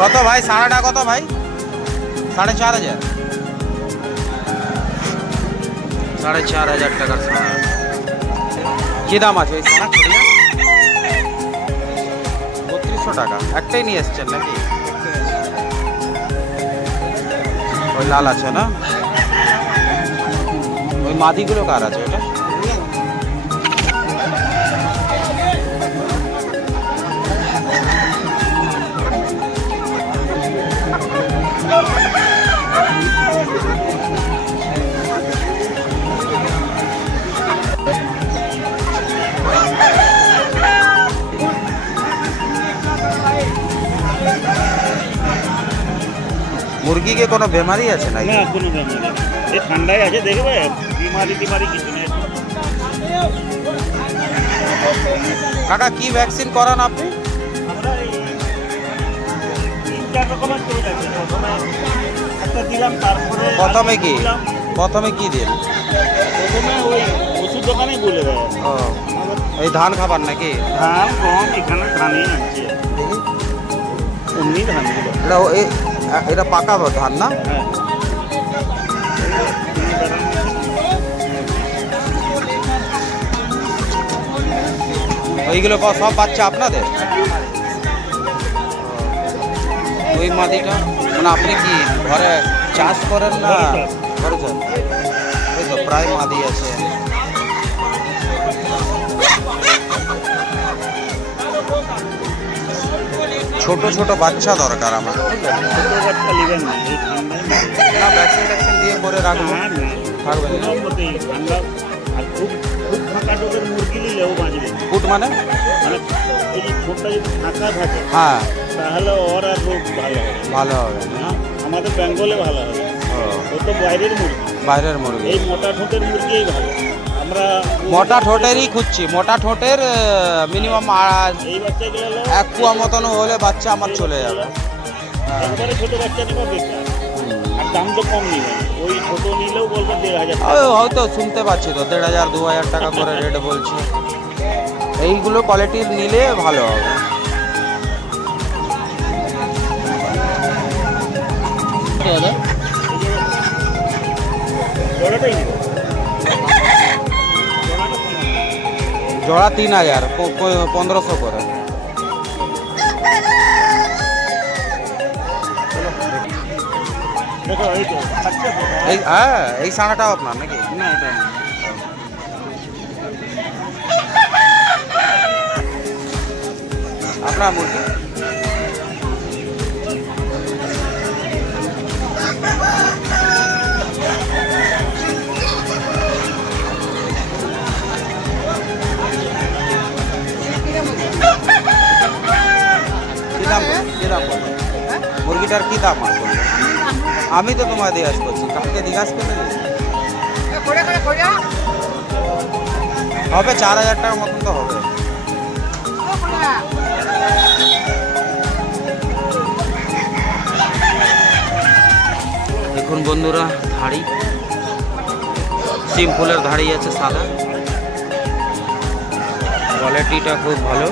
কত ভাই সাড়াটা কত ভাই? 4,500। 4,500 টাকার সাড়া। কি দাম আছে ওই সাড়া? 3200 টাকা। একটাই নিয়ে এসছেন নাকি? ওই লাল আছে না? ওই মাদিগুলো কার আছে ওটা? মুরগি কে কোনো বেমারি আছে নাকি? না কোনো বেমারি নেই, এই ঠান্ডায় আছে দেখবে, বিমারি কিছু নেই। কাকা কি ভ্যাকসিন করান আপনি? আমরা এই 3-4 রকমের তৈরি আছে। প্রথমে একটা দিলাম, তারপরে প্রথমে কি দিন? প্রথমে ওই ওষুধ দোকানে বলে দেয়। ও এই ধান খাবার নাকি? ধান গম এখানে ধানই আনছে, এমনি ধানগুলো। এটা পাকা ধান না? হ্যাঁ, ওইগুলো সব বাচ্চা আপনাদের? ওই মাদিটা মানে আপনি কি ঘরে চাষ করেন না? ঘরে চাষ। ওই তো প্রায় মাদি আছে। ছোট ছোট বাচ্চা দরকার আমার। ছোট বাচ্চা নেবেন না, এই ঠান্ডায় না ভ্যাকসিন দিয়ে করে রাখবো। থাকবে না ঠান্ডা। আর খুব খুব ফাঁকা টোকের মুরগি নিলেও বাঁচবে। ফুট মানে এই যে ছোটটা যদি ফাঁকা থাকে, হ্যাঁ তাহলে ওর আর রোগ ভালো হবে না। আমাদের বেঙ্গলে ভালো হবে। ও তো বাইরের মুরগি। এই মোটা ঠোঁটের মুরগিই ভালো। আমরা মোটা ঠোঁটেরই খুঁজছি। মোটা ঠোঁটের মিনিমাম এই বাচ্চাগুলো 1 কুয়া মতন হলে বাচ্চা আমার চলে যাবে। একবারে ছোট বাচ্চা নেবা বেকার, আর দাম তো কম নিবে। ওই ছোট নিলেও বলবে 1,500 টাকা। হয়তো শুনতে পাচ্ছি তো 1,500-2,000 টাকা করে রেট বলছে। এইগুলো কোয়ালিটির নিলে ভালো হবে। জোড়া 3,000, 1,500 করে। এই সানাটাও আপনার নাকি? না, এটা না। আপনার মুরগি কি দাম মুরগিটার কি দাম? আমি তো তোমায় জিজ্ঞাসা করছি, কাকে জিজ্ঞাসা করে হবে? 4,000 টাকার মতন তো হবে। দেখুন বন্ধুরা, ধাড়ি সিম্পলের ধাড়ি আছে সাদা, কোয়ালিটিটা খুব ভালো।